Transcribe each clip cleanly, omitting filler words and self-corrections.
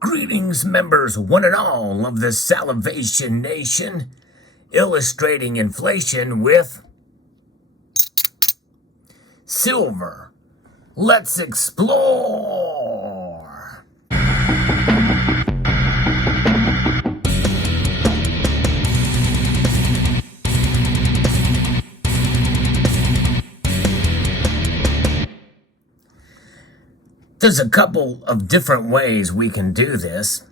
Greetings, members, one and all of the Salivation Nation, illustrating inflation with silver. Let's explore. There's a couple of different ways we can do this.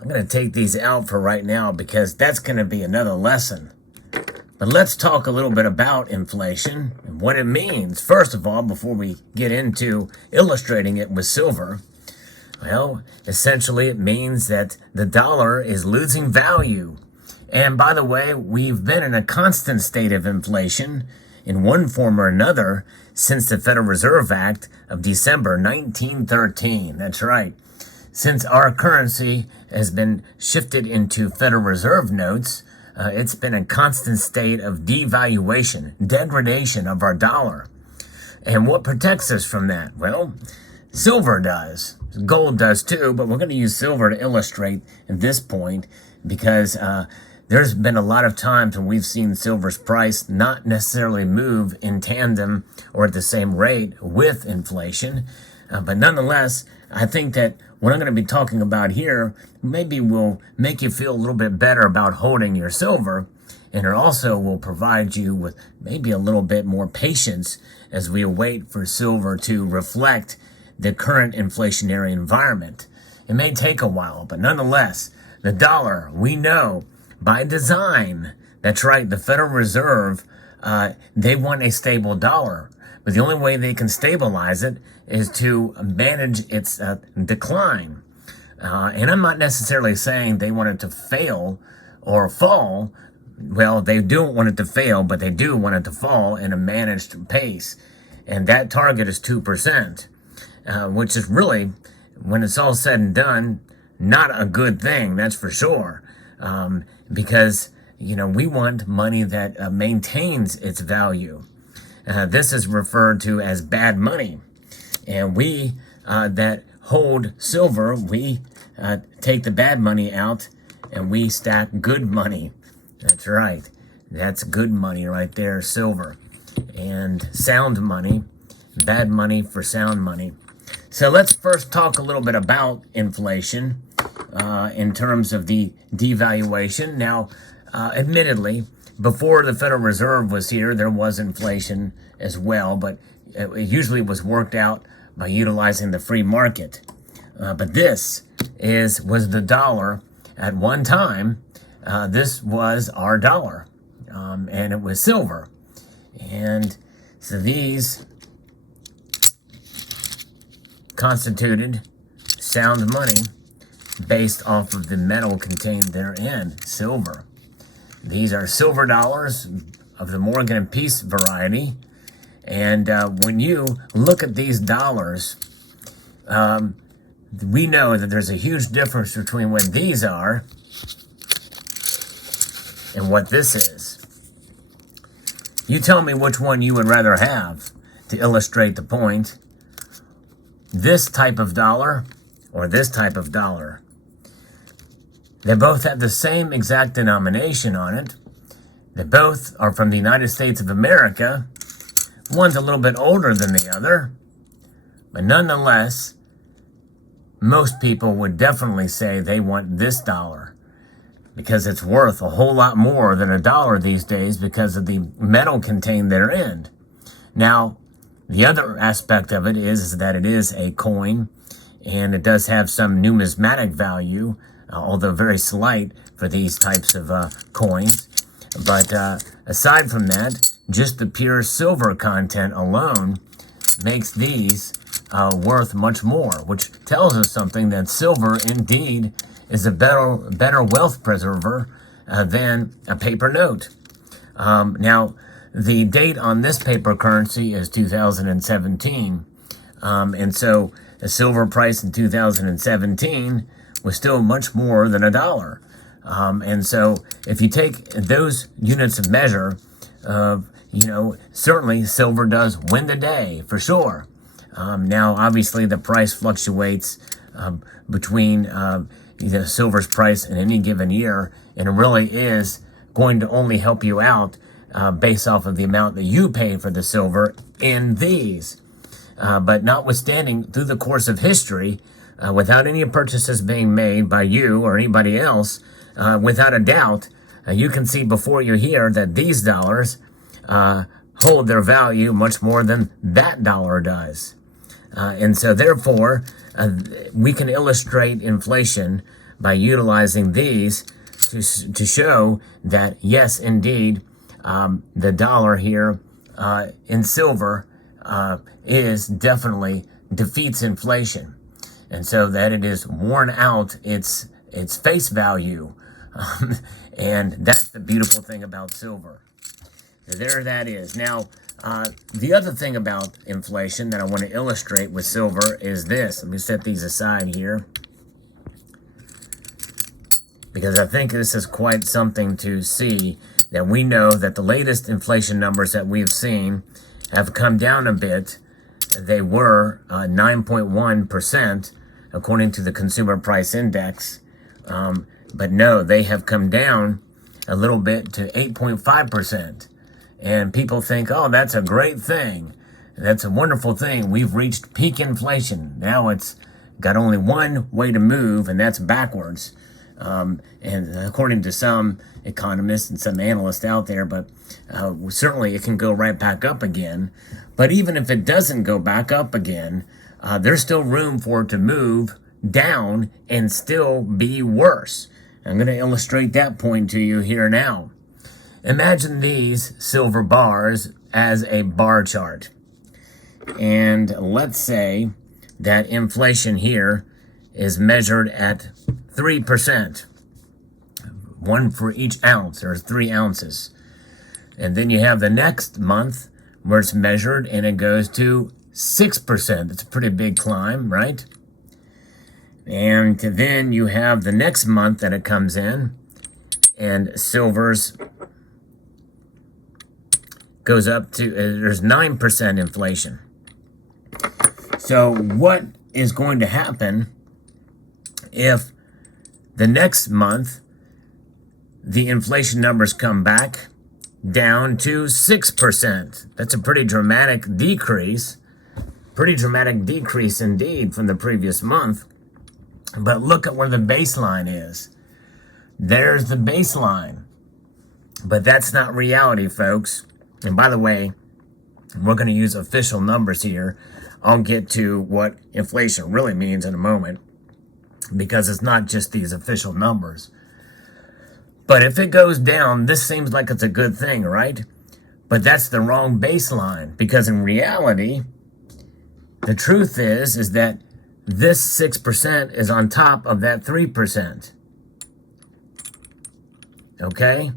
I'm going to take these out for right now because that's going to be another lesson. But let's talk a little bit about inflation and what it means. First of all, before we get into illustrating it with silver, well, essentially it means that the dollar is losing value. And by the way, we've been in a constant state of inflation in one form or another since the Federal Reserve Act of December 1913. That's right. Since our currency has been shifted into Federal Reserve notes, it's been a constant state of devaluation, degradation of our dollar. And what protects us from that? Well, silver does. Gold does too, but we're going to use silver to illustrate at this point because there's been a lot of times when we've seen silver's price not necessarily move in tandem or at the same rate with inflation. But nonetheless, I think that what I'm going to be talking about here maybe will make you feel a little bit better about holding your silver, and it also will provide you with maybe a little bit more patience as we await for silver to reflect the current inflationary environment. It may take a while, but nonetheless, the dollar, we know by design, that's right, the Federal Reserve, they want a stable dollar. But the only way they can stabilize it is to manage its decline. And I'm not necessarily saying they want it to fail or fall. Well, they do want it to fail, but they do want it to fall in a managed pace. And that target is 2%, which is really, when it's all said and done, not a good thing, that's for sure. Because, we want money that maintains its value. This is referred to as bad money. And we that hold silver, we take the bad money out and we stack good money. That's right. That's good money right there, silver. And sound money, bad money for sound money. So let's first talk a little bit about inflation in terms of the devaluation. Now, admittedly, before the Federal Reserve was here, there was inflation as well, but it usually was worked out by utilizing the free market. But this was the dollar at one time. This was our dollar, and it was silver. And so these constituted sound money based off of the metal contained therein, silver. These are silver dollars of the Morgan and Peace variety. And when you look at these dollars, we know that there's a huge difference between what these are and what this is. You tell me which one you would rather have to illustrate the point. This type of dollar or this type of dollar. They both have the same exact denomination on it. They both are from the United States of America. One's a little bit older than the other. But nonetheless, most people would definitely say they want this dollar because it's worth a whole lot more than $1 these days because of the metal contained therein. Now, the other aspect of it is that it is a coin and it does have some numismatic value, although very slight for these types of coins. But aside from that, just the pure silver content alone makes these worth much more, which tells us something that silver indeed is a better wealth preserver than a paper note. Now, the date on this paper currency is 2017. And so the silver price in 2017 was still much more than $1. And so if you take those units of measure, certainly silver does win the day for sure. Now, obviously, the price fluctuates between silver's price in any given year, and it really is going to only help you out based off of the amount that you pay for the silver in these. But notwithstanding, through the course of history, without any purchases being made by you or anybody else, without a doubt, you can see before you here that these dollars hold their value much more than that dollar does. And so therefore, we can illustrate inflation by utilizing these to show that, yes, indeed, the dollar here in silver is definitely defeats inflation. And so that it is worn out its face value. And that's the beautiful thing about silver. There that is. Now, the other thing about inflation that I want to illustrate with silver is this. Let me set these aside here, because I think this is quite something to see, that we know that the latest inflation numbers that we've seen have come down a bit. They were 9.1% according to the Consumer Price Index. But no, they have come down a little bit to 8.5%. And people think, oh, that's a great thing. That's a wonderful thing. We've reached peak inflation. Now it's got only one way to move, and that's backwards. And according to some economists and some analysts out there, but certainly it can go right back up again. But even if it doesn't go back up again, there's still room for it to move down and still be worse. I'm going to illustrate that point to you here now. Imagine these silver bars as a bar chart. And let's say that inflation here is measured at 3%. One for each ounce, or 3 ounces. And then you have the next month where it's measured and it goes to 6%. That's a pretty big climb, right? And then you have the next month that it comes in, and silver's goes up to, there's 9% inflation. So what is going to happen if the next month the inflation numbers come back down to 6%? That's a pretty dramatic decrease. Pretty dramatic decrease indeed from the previous month. But look at where the baseline is. There's the baseline. But that's not reality, folks. And by the way, we're going to use official numbers here. I'll get to what inflation really means in a moment, because it's not just these official numbers. But if it goes down, this seems like it's a good thing, right? But that's the wrong baseline, because in reality, the truth is that this 6% is on top of that 3%. Okay?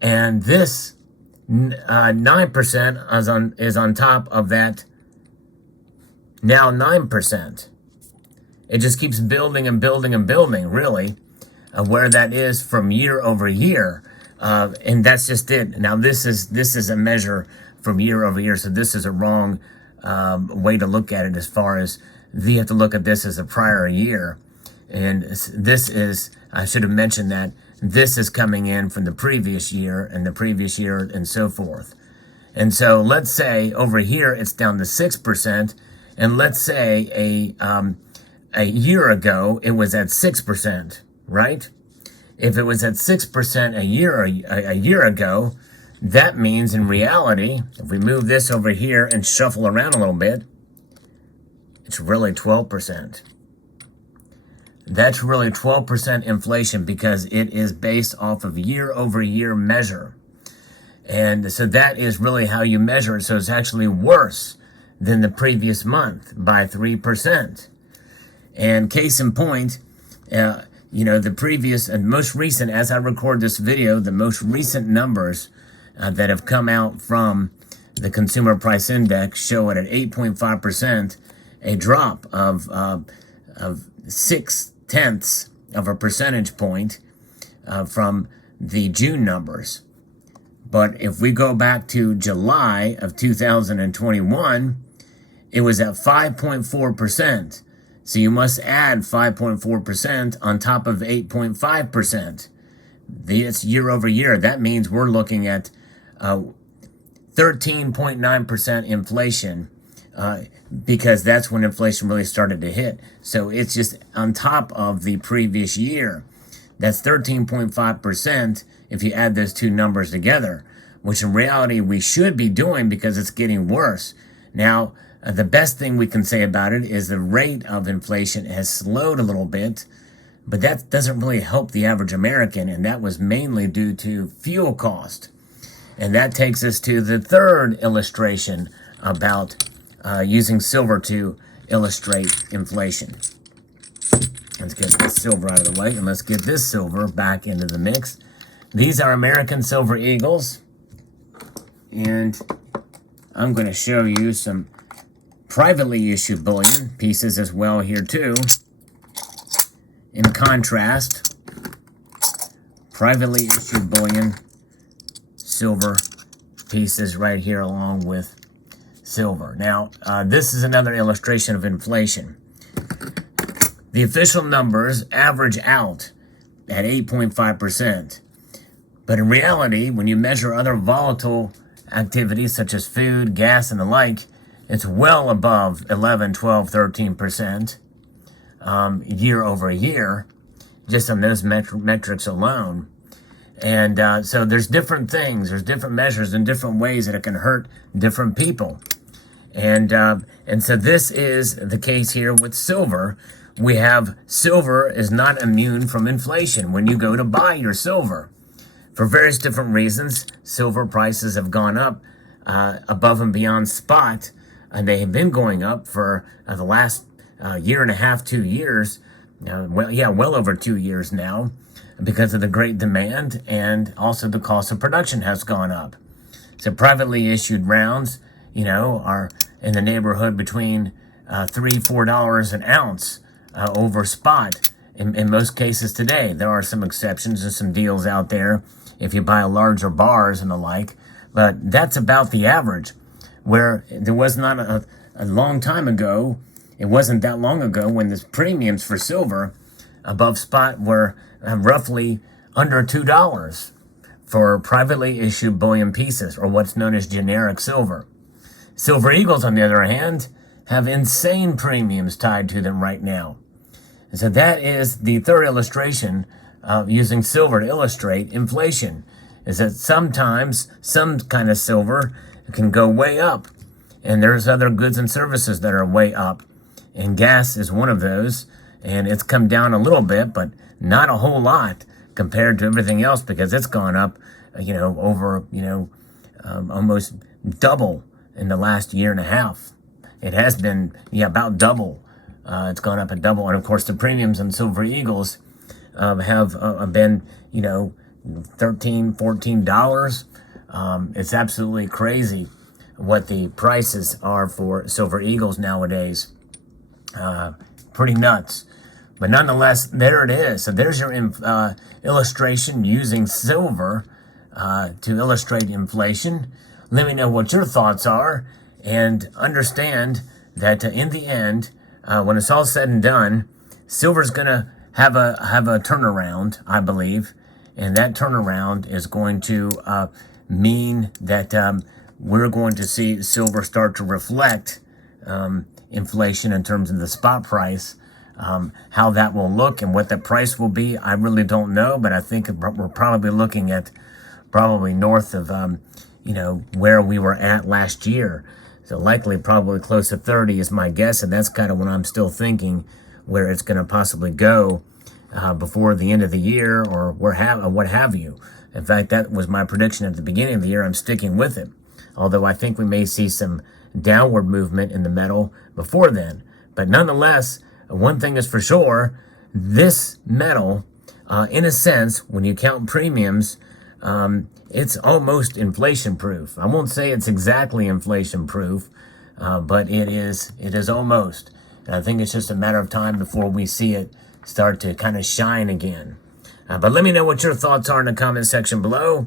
And this 9% is on top of that now 9%. It just keeps building and building and building, really, where that is from year over year. And that's just it. Now, this is a measure from year over year, so this is a wrong way to look at it, as far as you have to look at this as a prior year. And this is, I should have mentioned that, this is coming in from the previous year and the previous year and so forth. And so let's say over here it's down to 6%, and let's say a year ago it was at 6%, right? If it was at 6% a year ago, that means in reality, if we move this over here and shuffle around a little bit, it's really 12%. That's really 12% inflation, because it is based off of year-over-year measure. And so that is really how you measure it. So it's actually worse than the previous month by 3%. And case in point, the previous and most recent, as I record this video, the most recent numbers that have come out from the Consumer Price Index show it at 8.5%, a drop of 0.6 of a percentage point from the June numbers. But if we go back to July of 2021, it was at 5.4%. So you must add 5.4% on top of 8.5%. It's year over year. That means we're looking at 13.9% inflation, because that's when inflation really started to hit. So it's just on top of the previous year. That's 13.5% if you add those two numbers together, which in reality we should be doing because it's getting worse. Now, the best thing we can say about it is the rate of inflation has slowed a little bit, but that doesn't really help the average American, and that was mainly due to fuel cost. And that takes us to the third illustration about using silver to illustrate inflation. Let's get this silver out of the way, and let's get this silver back into the mix. These are American Silver Eagles, and I'm going to show you some privately issued bullion pieces as well here too. In contrast, privately issued bullion silver pieces right here along with silver. Now, this is another illustration of inflation. The official numbers average out at 8.5%. But in reality, when you measure other volatile activities such as food, gas, and the like, it's well above 11, 12, 13% year over year, just on those metrics alone. And so there's different things, there's different measures and different ways that it can hurt different people. And so this is the case here with silver. We have silver is not immune from inflation when you go to buy your silver. For various different reasons, silver prices have gone up above and beyond spot, and they have been going up for the last year and a half, 2 years. Well over 2 years now, because of the great demand, and also the cost of production has gone up. So privately issued rounds, are in the neighborhood between $3-4 an ounce over spot in most cases today. There are some exceptions and some deals out there if you buy larger bars and the like, but that's about the average. Where there was not a long time ago, it wasn't that long ago when the premiums for silver above spot were roughly under $2 for privately issued bullion pieces, or what's known as generic silver. Silver Eagles, on the other hand, have insane premiums tied to them right now. And so that is the third illustration of using silver to illustrate inflation, is that sometimes some kind of silver can go way up, and there's other goods and services that are way up, and gas is one of those, and it's come down a little bit, but not a whole lot compared to everything else, because it's gone up, over, almost double in the last year and a half. It has been, about double. It's gone up at double, and of course the premiums on Silver Eagles have been, $13, $14. It's absolutely crazy what the prices are for Silver Eagles nowadays. Pretty nuts. But nonetheless, there it is. So there's your illustration using silver to illustrate inflation. Let me know what your thoughts are, and understand that in the end, when it's all said and done, silver's going to have a turnaround, I believe, and that turnaround is going to mean that we're going to see silver start to reflect inflation in terms of the spot price. How that will look and what the price will be, I really don't know, but I think we're probably looking at north of where we were at last year. So likely probably close to 30 is my guess, and that's kind of what I'm still thinking where it's going to possibly go before the end of the year, or what have you. In fact, that was my prediction at the beginning of the year. I'm sticking with it, although I think we may see some downward movement in the metal before then. But nonetheless, one thing is for sure, this metal, in a sense, when you count premiums, it's almost inflation-proof. I won't say it's exactly inflation-proof, but it is almost. And I think it's just a matter of time before we see it start to kind of shine again. But let me know what your thoughts are in the comment section below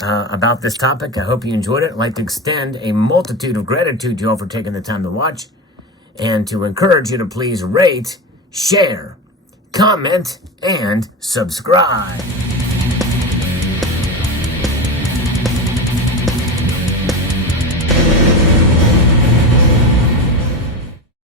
about this topic. I hope you enjoyed it. I'd like to extend a multitude of gratitude to you all for taking the time to watch. and to encourage you to please rate, share, comment, and subscribe.